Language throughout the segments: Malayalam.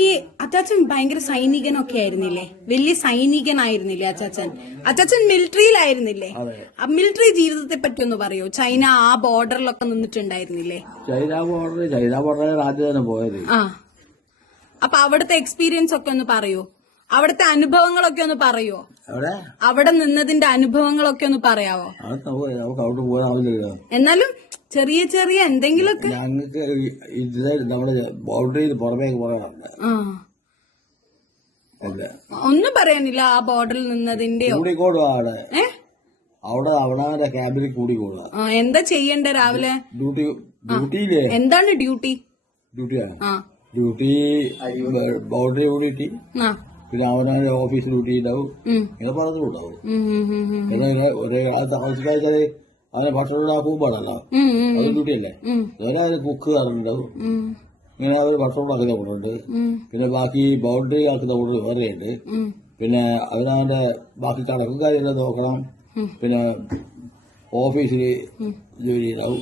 ഈ അച്ചാച്ചൻ ഭയങ്കര സൈനികനൊക്കെ ആയിരുന്നില്ലേ? വലിയ സൈനികനായിരുന്നില്ലേ അച്ചാച്ചൻ? അച്ചാച്ചൻ മിലിറ്ററിയിലായിരുന്നില്ലേ? മിലിറ്ററി ജീവിതത്തെ പറ്റി ഒന്ന് പറയോ? ചൈന ആ ബോർഡറിലൊക്കെ നിന്നിട്ടുണ്ടായിരുന്നില്ലേ? ചൈന ബോർഡറിൽ ആദ്യം തന്നെ പോയത്. ആ, അപ്പൊ അവിടുത്തെ എക്സ്പീരിയൻസ് ഒക്കെ ഒന്ന് പറയോ? അവിടുത്തെ അനുഭവങ്ങളൊക്കെ ഒന്ന് പറയോ? അവിടെ നിന്നതിന്റെ അനുഭവങ്ങളൊക്കെ ഒന്ന് പറയാവോ? നമുക്ക് അവിടെ പോകാനാവില്ലല്ലോ. എന്നാലും ചെറിയ ചെറിയ എന്തെങ്കിലുമൊക്കെ ഞങ്ങൾക്ക് ഇതിലെ നമ്മുടെ ബൗണ്ടറിയിൽ പുറമേക്ക് പോകാറുണ്ട്. ഒന്നും പറയാനില്ല ആ ബോർഡറിൽ നിന്നതിന്റെയോ? കൂടിക്കോടുക അവിടെ അവനവന്റെ ക്യാബിനിൽ കൂടിക്കോടുക. എന്താ ചെയ്യണ്ടേ രാവിലെ? ഡ്യൂട്ടിയില്ലേ? എന്താണ് ഡ്യൂട്ടി? ഡ്യൂട്ടി ബൗണ്ടറി കൂടിയിട്ട് പിന്നെ അവനവന്റെ ഓഫീസ് ഡ്യൂട്ടി ഉണ്ടാവും. ഇങ്ങനെ പറഞ്ഞുണ്ടാവും. ഒരേ താമസിക്കാച്ചാല് അവനെ ഭക്ഷണം ഉണ്ടാക്കും പാടല്ലോ, അത് ഡ്യൂട്ടിയല്ലേ. അതുപോലെ അവര് കുക്ക് കാറുണ്ടാവും. ഇങ്ങനെ അവര് ഭക്ഷണം ഉണ്ടാക്കുന്ന കൂടുണ്ട്. പിന്നെ ബാക്കി ബൗണ്ടറി ആക്കുന്ന കൂടെ വേറെയുണ്ട്. പിന്നെ അവനവന്റെ ബാക്കി കണക്കും കാര്യമെല്ലാം നോക്കണം. പിന്നെ ഓഫീസിൽ ജോലി ഉണ്ടാവും,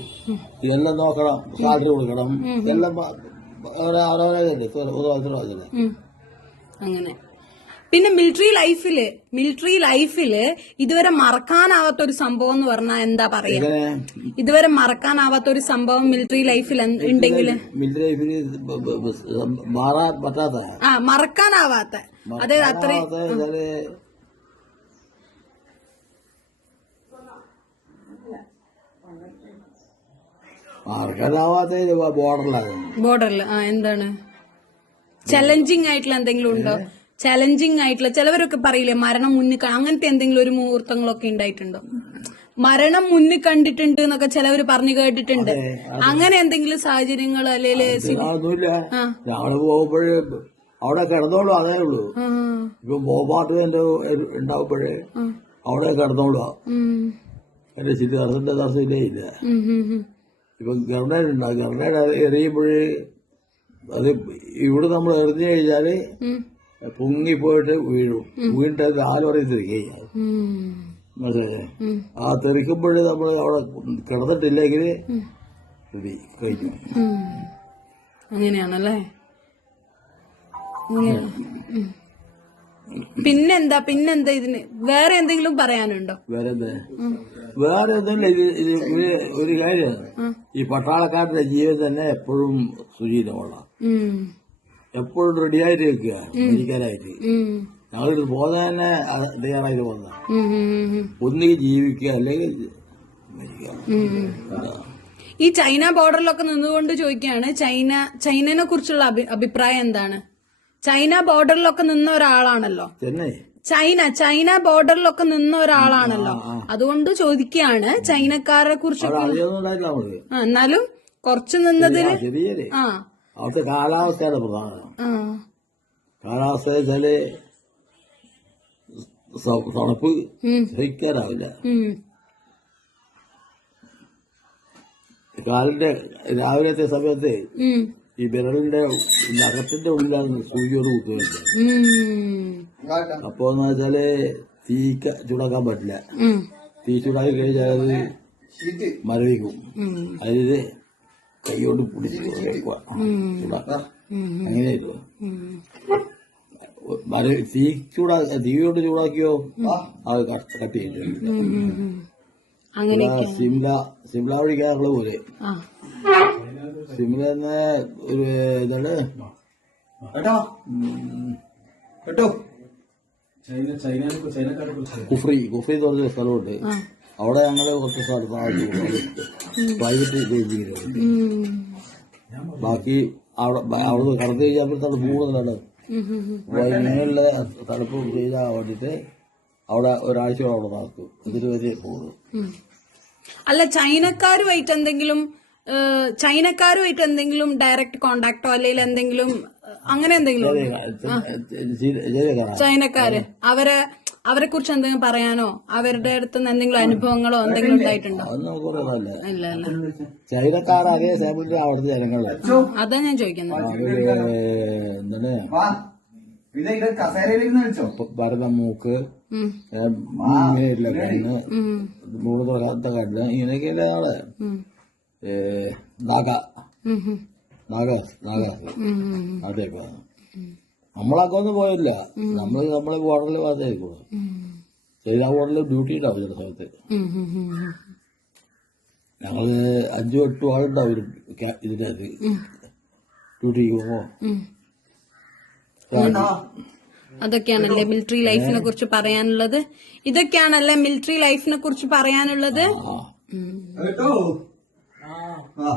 ഇതെല്ലാം നോക്കണം, സാലറി കൊടുക്കണം, എല്ലാം അവനവനെ. അങ്ങനെ പിന്നെ മിലിറ്ററി ലൈഫില് ഇതുവരെ മറക്കാനാവാത്ത ഒരു സംഭവം എന്ന് പറഞ്ഞാൽ എന്താ പറയാ? ഇതുവരെ മറക്കാനാവാത്ത ഒരു സംഭവം മിലിറ്ററി ലൈഫിൽ ഉണ്ടെങ്കിൽ? മറക്കാനാവാത്ത, അതായത് അത്രയും ബോർഡറിൽ എന്താണ് ചലഞ്ചിങ് ആയിട്ടുള്ള എന്തെങ്കിലും ഉണ്ടോ? ചലഞ്ചിങ് ആയിട്ടുള്ള ചിലവരൊക്കെ പറയില്ലേ മരണം മുന്നിൽ, അങ്ങനത്തെ എന്തെങ്കിലും ഒരു മുഹൂർത്തങ്ങളൊക്കെ ഉണ്ടായിട്ടുണ്ടോ? മരണം മുന്നിൽ കണ്ടിട്ടുണ്ട് എന്നൊക്കെ ചിലവര് പറഞ്ഞു കേട്ടിട്ടുണ്ട്. അങ്ങനെ എന്തെങ്കിലും സാഹചര്യങ്ങൾ അല്ലെങ്കിൽ പോകുമ്പോഴേ അവിടെ കിടന്നോളൂ, അതേ ഉള്ളൂ. ഇപ്പൊ ബോംബാട്ട് ഉണ്ടാവുമ്പോഴേ അവിടെ കിടന്നോളൂ. എന്റെ ദർശന്റെ ദർശനേ ഇല്ല. ഇപ്പൊ ഗർണേഡ് ഉണ്ടാവും, ഗർണേഡ് എറിയുമ്പോഴേ അത് ഇവിടെ നമ്മൾ എറിഞ്ഞു കഴിഞ്ഞാല് പൊങ്ങിപ്പോയിട്ട് വീഴും. വീണിട്ട് അത് ആലോറി തെറിക്കുകയും മനസ്സിലായേ. ആ തെറിക്കുമ്പോഴേ നമ്മൾ അവിടെ കിടന്നിട്ടില്ലെങ്കിൽ കഴിഞ്ഞു. അങ്ങനെയാണല്ലേ. പിന്നെന്താ ഇതിന് വേറെ എന്തെങ്കിലും പറയാനുണ്ടോ? വേറെ എന്തെങ്കിലും ഒരു കാര്യം, ഈ പട്ടാളക്കാരുടെ ജീവൻ തന്നെ എപ്പോഴും സുരക്ഷിതമുള്ള, എപ്പോഴും റെഡിയായിട്ട് വെക്കുക മരിക്കാനായിട്ട്. ഞങ്ങളിത് പോകുന്ന തന്നെ തയ്യാറായിട്ട് പോകുന്ന, ഒന്നുകിൽ ജീവിക്കുക അല്ലെങ്കിൽ മരിക്കുക. ഈ ചൈന ബോർഡറിലൊക്കെ നിന്നുകൊണ്ട് ചോദിക്കുകയാണ്, ചൈനനെ കുറിച്ചുള്ള അഭിപ്രായം എന്താണ്? ചൈന ബോർഡറിലൊക്കെ നിന്ന ഒരാളാണല്ലോ. ചൈന ബോർഡറിലൊക്കെ നിന്ന ഒരാളാണല്ലോ, അതുകൊണ്ട് ചോദിക്കുകയാണ് ചൈനക്കാരെ കുറിച്ച്. എന്നാലും കുറച്ച് നിന്നതിന് അവിടുത്തെ കാലാവസ്ഥയാണ് പ്രധാനം. കാലാവസ്ഥ വെച്ചാല് തണുപ്പ് സഹിക്കാനാവില്ല. കാലിന്റെ രാവിലത്തെ സമയത്ത് ഈ വിരലിന്റെ നഖത്തിന്റെ ഉള്ളിലാണ് സൂചിയോട് കുത്തുന്നത്. അപ്പൊ എന്ന് വെച്ചാല് തീ ചൂടാക്കാൻ പറ്റില്ല. തീ ചൂടാക്കി കഴിഞ്ഞാൽ അത് മരവിക്കും. അതായത് കൈകൊണ്ട് പിടിച്ച് ചൂടാക്കാം. അങ്ങനെയായിരുന്നു. തീയോട് ചൂടാക്കിയോ അത് കട്ട് ചെയ്തിട്ടുണ്ട്. സിംല വഴിക്കാറുള്ള പോലെ സിംല തന്നെ ഒരു ഇതാണ് കുഫ്രി എന്ന് പറഞ്ഞ സ്ഥലമുണ്ട്. അവിടെ ഞങ്ങള് കുറച്ച് പ്രൈവറ്റ് ചെയ്തിട്ടുണ്ട്. ബാക്കി അവിടെ കടന്നു കഴിഞ്ഞപ്പോഴത്തെ കൂടുതലാണ്. ഇങ്ങനെയുള്ള തണുപ്പ് ചെയ്താൽ വേണ്ടിട്ട് അവിടെ ഒരാഴ്ചയോടെ അവിടെ നടക്കും. ഇതിന് വരെ പോകും. അല്ല, ചൈനക്കാരുമായിട്ട് എന്തെങ്കിലും ഡയറക്റ്റ് കോണ്ടാക്ടോ അല്ലെങ്കിൽ എന്തെങ്കിലും അങ്ങനെ എന്തെങ്കിലും ചൈനക്കാര് അവരെ കുറിച്ച് എന്തെങ്കിലും പറയാനോ അവരുടെ അടുത്ത് എന്തെങ്കിലും അനുഭവങ്ങളോ എന്തെങ്കിലും ഉണ്ടായിട്ടുണ്ടോ? ഇല്ല. ചൈനക്കാർ അതേ സമയത്ത് അവിടുത്തെ ജനങ്ങളെ അതാ ഞാൻ ചോദിക്കുന്നത്. വരുന്ന മൂക്ക്, ഇങ്ങനെയുള്ള കണ്ണ്, മൂന്ന് തുറക്കാത്ത കണ്ണ്, ഇങ്ങനെയൊക്കെയുള്ള ആള്. നാഗ അതേപോലെ നമ്മളൊക്കെ പോയില്ല. നമ്മള് ബോർഡറിൽ മാത്രമായിരിക്കും. ചില ബോർഡറിൽ ഡ്യൂട്ടി ഉണ്ടാവും ചില സമയത്ത്. ഞങ്ങള് 5-8 ആളുണ്ടാവും ഇതിനകത്ത് ഡ്യൂട്ടിക്ക് പോകുമ്പോ. അതൊക്കെയാണല്ലേ മിലിറ്ററി ലൈഫിനെ കുറിച്ച് പറയാനുള്ളത്. ഇതൊക്കെയാണല്ലേ മിലിറ്ററി ലൈഫിനെ കുറിച്ച് പറയാനുള്ളത്. ആ